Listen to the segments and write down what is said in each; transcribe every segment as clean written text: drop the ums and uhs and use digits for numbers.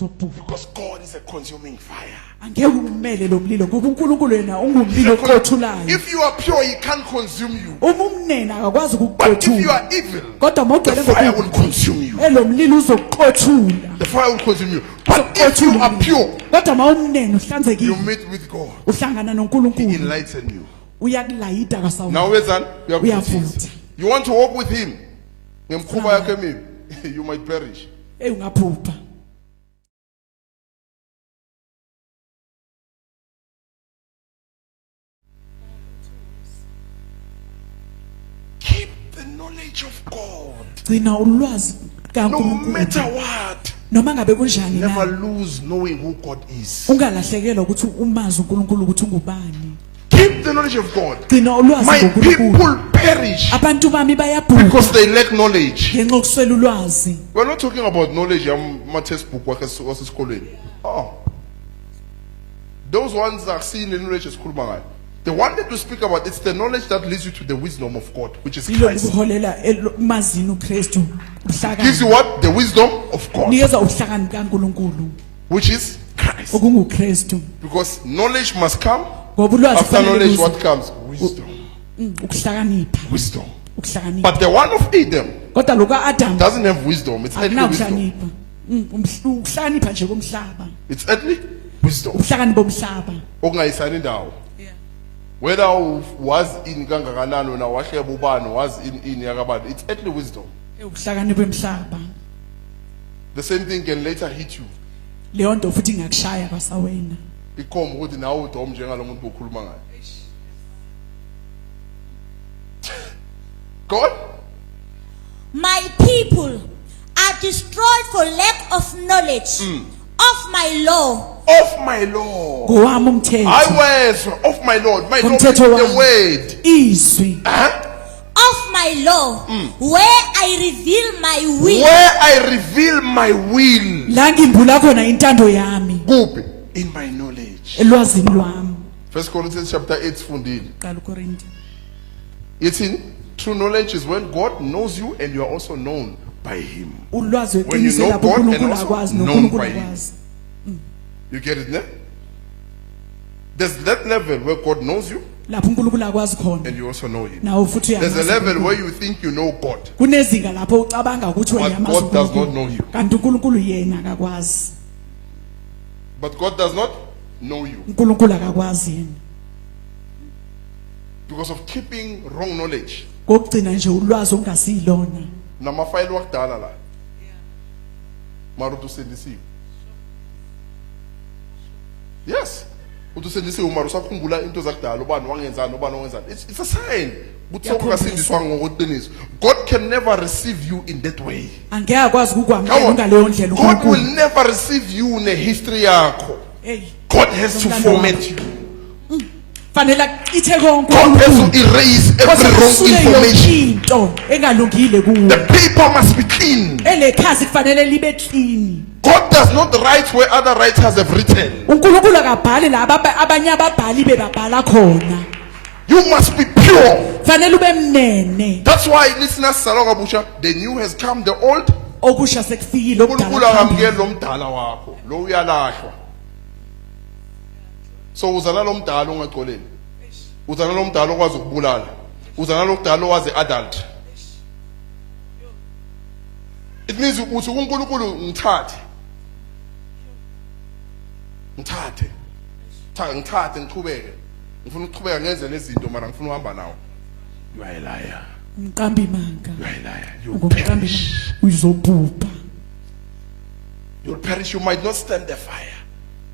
Because God is a consuming fire. Angeke umele lo mlilo ngoba uNkulunkulu yena ungumlilo oqothulayo. If you are pure, He can't consume you. Uma umnene akakwazi But if you ukuqothula. are evil, Kodwa the mawugcwele fire will ngokubi, consume you. lo mlilo uzoqothula. The fire will consume you. But if you are pure, Kodwa mawumnene you uhlanzekile, meet with God. uhlangana He noNkulunkulu, enlightens you. uyakulayita kasawu. Now, where's that? Uyavutha. You want to walk with Him? Ngemkhuba yakhe emibi, you might perish. Ungaphupha. Keep the knowledge of God. Gcina ulwazi No kaNkulunkulu. matter what. Noma ngabe kunjani Never na. lose knowing who God is. Ungalahlekelwa ukuthi umazi uNkulunkulu ukuthi ungubani. Keep the knowledge of God. Gcina ulwazi My ngoNkulunkulu. people perish Abantu bami bayabhubha because they lack knowledge. ngenxa yokuswela ulwazi. We're not talking about knowledge. My textbook was schooling. Oh, those ones are seen in knowledge is cool. The one that we speak about, it's the knowledge that leads you to the wisdom of God, which is Ilo Christ. kuholela emazini uKristu. Gives you what? The wisdom of God, Nikeza uhlakani kaNkulunkulu which is Christ. okunguKristu. Because knowledge must come. Ngoba ulwazi After kufanele knowledge, kuze- what comes? Wisdom. ukuhlakanipha. Wisdom. Ukuhlakanipha. But the one of Adam Kodwa lo kaAdam doesn't have wisdom. It's earthly wisdom. akunakuhlakanipha. Ukuhlakanipha nje komhlaba. It's earthly wisdom. Ubuhlakani bomhlaba. Okungayisani indawo. Whether was in kangakanani wena wahleba ubani was in yakabani, it's earthly wisdom. Ubuhlakani bomhlaba. The same thing can later hit you. Leyo nto futhi ngakushaya kwasawena. Ikhomba ukuthi nawe udom njengalo muntu okhuluma ngaye. God, My people are destroyed for lack of knowledge of my law. of my Lord. Ngowami umthetho. I was of my Lord. My Lord is Umthetho the wami. word. Izwi. Of my law, where I reveal my will. Where I reveal my will. La ngimbula khona intando yami. Kuphi? In my knowledge. Elwazini lwami. 1 Corinthians chapter 8 fundile. Qala uKorinte. It's in true knowledge is when God knows you and you are also known by Him. Ulwazi When you weqiniso know lapho God and uNkulunkulu also akwazi known noNkulunkulu by Him. akwazi. You get it, ne? There's that level where God knows you Lapho uNkulunkulu akwazi khona. and you also know Him. Nawo futhi There's a uyamazi level uNkulunkulu. where you think you know God. Kunezinga lapho ucabanga ukuthi wena But uyamazi God does not uNkulunkulu. know you. Kanti uNkulunkulu yena akakwazi. But God does not know you uNkulunkulu akakwazi yena. because of keeping wrong knowledge. Kokugcina nje ulwazi ongasilona. Namafayili wakudala la. Mara utusendisiwe. Yes. Utusendisiwe mara usakhumbula into zakudala ubani wangenzani ubani wangenzani. It's a sign. Kutsokasindiswa ngokuqiniso. God can never receive you in that way. Angeke akwazi Come ukukwamukela on. ngaleyo ndlela God will uNkulunkulu. never receive you in a history yakho. Hey. God has to format you. Fanele aqithe konke God has to erase every wrong information. into engalungile kuwe. The paper must be clean. Elekhasi kufanele libe clean. God does not write where other writers have written. uNkulunkulu akabhali la abanye ababhali bebabhala khona. You must be pure. Fanele ube mnene. That's why listeners salonga busha, the new has come, the old. Okusha sekufikile uNkulunkulu okudala. akamukela lo mdala wakho, lo uyalahlwa. So uzana lo mdala ongaqoleni. Uzana lo mdala okwazi ukubulala. Uzana lo mdala owazi adult. It means ukuthi uNkulunkulu ngithathe. Ngithathe ngiqhubeke. Ngifuna ukuqhubeka ngenze lezinto mara ngifuna uhamba nawo. You are a liar. Umqambi manga. You are a liar. You Ungumqambi perish. manga. Uzobhubha. You'll perish. You might not stand the fire.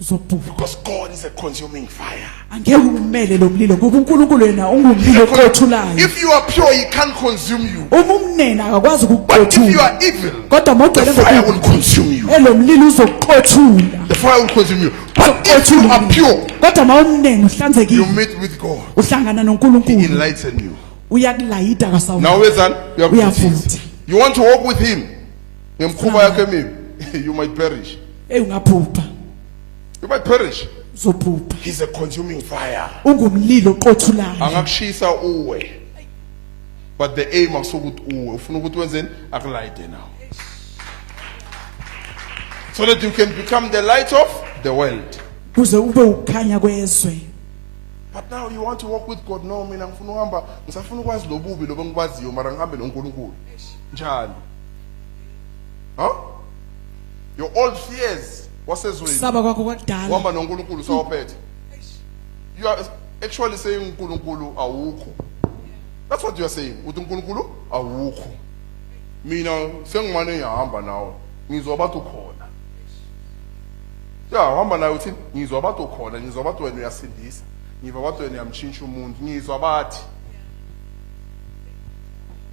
Uzobhubha. Because God is a consuming fire. Angeke umele lo mlilo ngoba uNkulunkulu yena ungumlilo oqothulayo. If you are pure, He can't consume you. Uma umnene akakwazi But if you ukuqothula. are evil, Kodwa mawugcwele the fire will ngokubi, consume you. lo mlilo uzoqothula. The fire will consume you. But if you are pure, Kodwa mawumnene you uhlanzekile. meet with God. Uhlangana He noNkulunkulu. enlightens you. Uyakulayita kasawu. Now, where's that? You have Uyavutha. You want to walk with Him. Ngemkhuba yakhe emibi, you might perish. Ungaphupha. You might perish. Uzobhubha. He's a consuming fire. Ungumlilo oqothulayo. Angakushisa uwe. But the aim akusukuthi uwe. Ufuna ukuthi wenzeni? Akulayite now. So that you can become the light of the world. kuze ube ukukhanya kwezwe. But now you want to walk with God. No, mina ngifuna uhamba, ngisafuna ukwazi lobubi lobo ngikwaziyo mara ngihambe noNkulunkulu. Njani? Huh? Your old fears wasezweni. Saba kwakho kwakudala. Uhamba noNkulunkulu sawuphethe. You are actually saying uNkulunkulu awukho. That's what you are saying. Uthi uNkulunkulu awukho. Mina sengimane ngihamba nawe. Ngizwa abantu khona. Yeah, uhamba nawe uthi ngizwa abantu khona, ngizwa abantu wena uyasindisa. Ngizwa abantu wena uyamtshintsha umuntu, ngizwa bathi.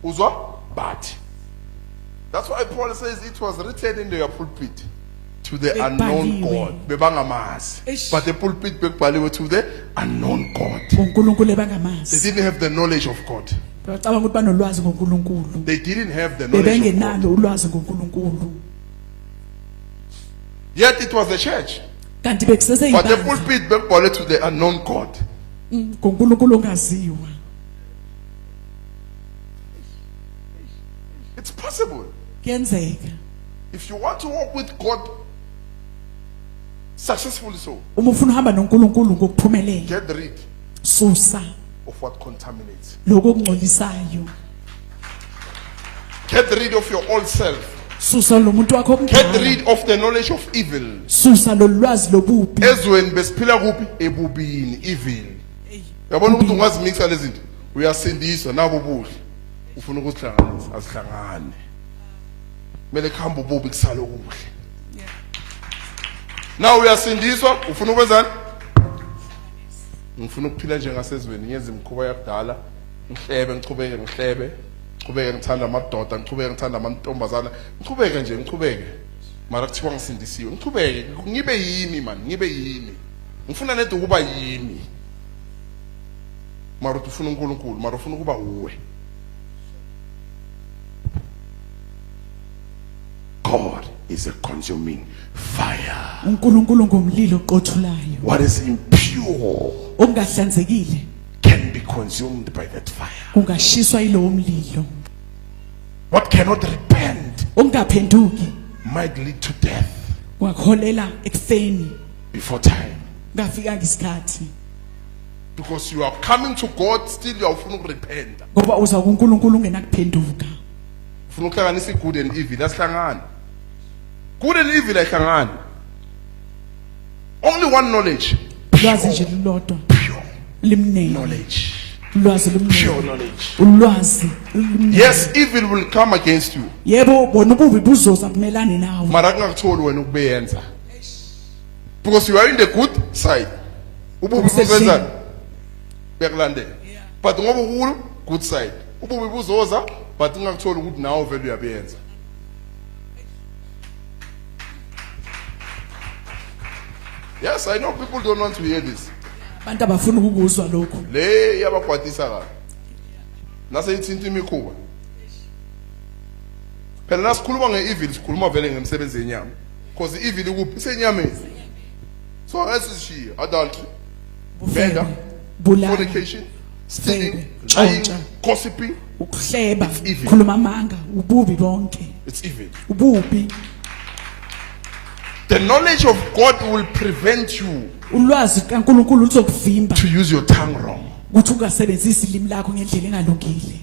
Uzwa bathi. That's why Paul says it was written in their pulpit to the unknown God. Bebangamazi. But the pulpit bekubhaliwe to the unknown God. ngoNkulunkulu ebangamazi. They didn't have the knowledge of God. Bacabanga ukuthi banolwazi ngoNkulunkulu. They didn't have the knowledge of God. Bebengenalo ulwazi ngoNkulunkulu. Yet it was the church. Kanti bekusese But the ibandla pulpit bekubhaliwe to the unknown God. ngoNkulunkulu ongaziwa. It's possible. Kuyenzeka. If you want to walk with God successfully so, Uma ufuna uhamba noNkulunkulu ngokuphumelela, get rid susa of what contaminates. lokho okungcolisayo. Get rid of your old self. Susa lo muntu wakho Get omdala. rid of the knowledge of evil. Susa lo lwazi lobubi. Ezweni besiphila kuphi ebubini, evil. Yabona ukuthi ungazimitha lezi zinto. Uyasindiswa nabo buhle. Ufuna ukuzihlanganisa, azihlangane. Mele khamba ububi kusalo kuhle. Now uyasindiswa, ufuna ukwenzani? Ngifuna ukuphila njengasezweni, ngenze imikhuba yakudala, ngihlebe, ngichubeke, ngichubeke ngithanda amadoda, ngichubeke ngithanda amantombazana, ngichubeke. Mara kuthiwa ngisindisiwe, ngichubeke, ngibe yimi man, ngibe yimi. Ngifuna nede ukuba yimi. Mara ufuna uNkulunkulu, mara ufuna ukuba uwe. God is a consuming fire. uNkulunkulu ngomlilo oqothulayo. What is impure Okungahlanzekile can be consumed by that fire. kungashiswa yilowo mlilo. What cannot repent Okungaphenduki might lead to death kungakholela ekufeni before time. ngafika ngesikhathi. Because you are coming to God, still you are ufuna ukurepent. Ngoba uza kuNkulunkulu ungenakuphenduka. Ufuna ukuhlanganisa good and evil, asihlangani. Good and evil ayihlangani. Only one knowledge. Lwazi nje lilodwa Pure limnene. knowledge. Ulwazi Pure lumnene. knowledge. Ulwazi lumnene. Yes, evil will come against you. Yebo bona ububi buzoza kumelane nawe. Mara kungakutholi wena ukubeyenza. Because you are in the good side. Ububi buzenzani? Bekulandela. But ngoba ukulu good side. Ububi buzoza but ungakutholi ukuthi nawe vele uyabeyenza. Yes, I know people don't want to hear this. Abantu abafuna ukuzwa lokho. Le yabagwadisa kabi. Nase ithinta imikhuba. Phela nasikhuluma ngeevil sikhuluma vele ngemsebenzi yenyama. Because evil ikuphi isenyameni. So asishiya adultery, murder, Bulala, fornication, stealing, Febe, lying, ntshontsha. gossiping. ukuhleba, evil. khuluma amanga, ububi bonke. It's evil. Ububi. The knowledge of God will prevent you Ulwazi kaNkulunkulu luzokuvimba to use your tongue wrong. ukuthi ungasebenzisi ilimi lakho ngendlela engalungile.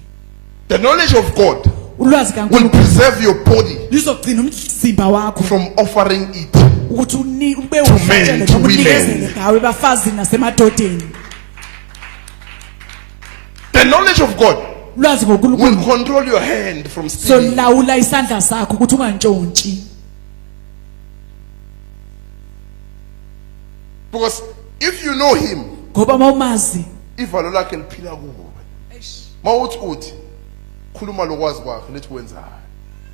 The knowledge of God Ulwazi will kaNkulunkulu preserve your body luzogcina umzimba wakho from offering it. ukuthi ube men, uhlele to noma unikezele women. ngawe bafazi nasemadodeni. The knowledge of God Ulwazi will ngoNkulunkulu control your hand from stealing. solawula isandla sakho ukuthi ungantshontshi. Because if you know him, Ngoba mawumazi ivalo lakhe liphila kuwe. Mawuthi uthi khuluma lokwazi kwakhe lethi wenzayo.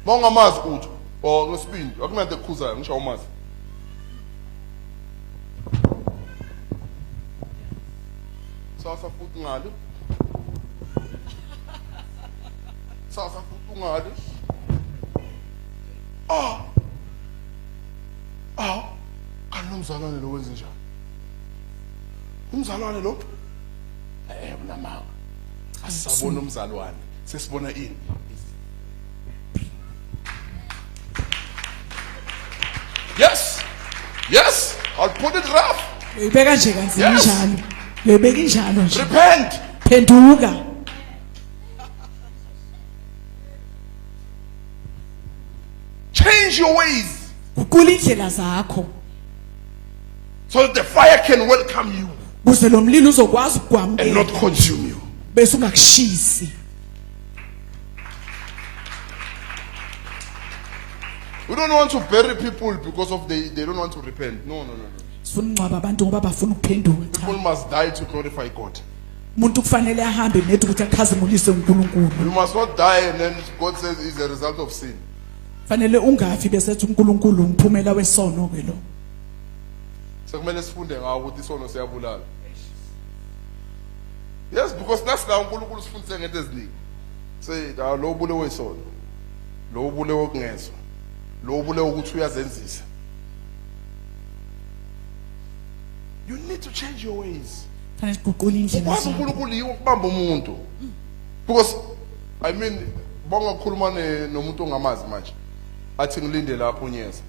Mawungamazi uthi ngesibindi akunanto ekukhuzayo ngisho awumazi. Sasa futhi ngale. Sasa futhi ngale. Kanomzalwane lo wenze njani? Umzalwane lo? Mnamanga. Asabona umzalwane. Sesibona ini? Yes, I'll put it rough. Uyibeka nje kanzima Yes. njalo. Uyibeka injalo nje. Repent. Phenduka. Change your ways Uqula indlela zakho. so that the fire can welcome you Kuze lo mlilo uzokwazi and ukukwamukela not consume you. bese ungakushisi. We don't want to bury people because of they don't want to repent. No. Sifuna ungcwaba abantu ngoba bafuna ukuphenduka. People Cha. must die to glorify God. Umuntu kufanele ahambe nethi ukuthi akhazimulise uNkulunkulu. You must not die and then God says it's a result of sin. Fanele ungafi bese ethi uNkulunkulu umphumela wesono ke lo. Sekumele sifunde ngawo ukuthi isono siyabulala. Yes, because that's la uNkulunkulu sifundise ngento eziningi. Say lo ubulewe isono. Lo ubulewe kungezwa. Lo ubulewe ukuthi uyazenzisa. You need to change your ways. Fanele siguqule indlela Ukwazi zakho. uNkulunkulu yiwo ukubamba umuntu. Because I mean bongakhuluma nomuntu ongamazi manje. Athi ngilinde lapho unyeza.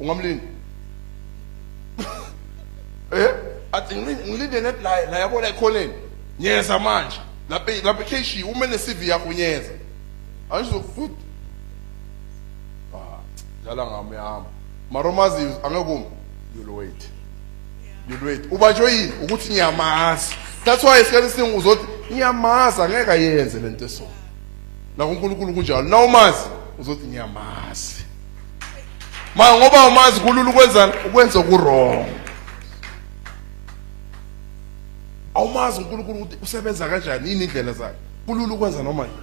Ungamlindi? Athi ngilinde net la yabo la ekhoneni. Nyeza manje. Lapha keshi uma ne CV yakho unyeza. Angizokufuthi. Jala ngami yami. Maromazi angekumi. You'll wait. You'll wait. Ubanjwe yini ukuthi ngiyamazi. That's why isikhathi siningi uzothi ngiyamazi angeke ayenze lento eso. La uNkulunkulu kunjalo. Na umazi uzothi ngiyamazi. Manje ngoba umazi kulula ukwenza ku wrong. Awumazi uNkulunkulu ukuthi usebenza kanjani yini indlela zakhe. Kulula ukwenza noma yini.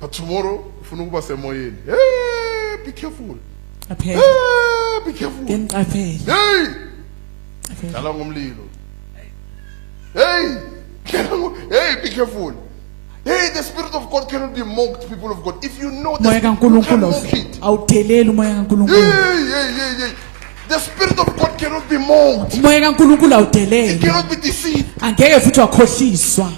But tomorrow ufuna ukuba semoyeni. Hey, be careful. Aphela. Hey, be careful. Ngiqaphele. Hey, Aphela. dala ngomlilo. Hey, hey, be careful. Hey, the Spirit of God cannot be mocked, people of God. If you know Moya this, you kaNkulunkulu can't mock it. awudeleli umoya kaNkulunkulu. Hey. The Spirit of God cannot be mocked. Umoya kaNkulunkulu It awudeleli. cannot be deceived. Angeke futhi wakhohliswa.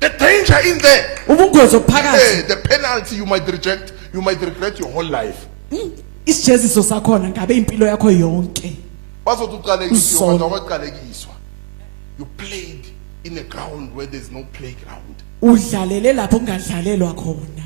The danger in there. Ubungozi ophakathi. Hey, the penalty you might reject, you might regret your whole life. Isijeziso sakhona ngabe impilo yakho yonke. Bazothi uqalekiswa, Usono. kodwa awuqalekiswa. You played in a ground where there's no playground. Udlalele lapho kungadlalelwa khona.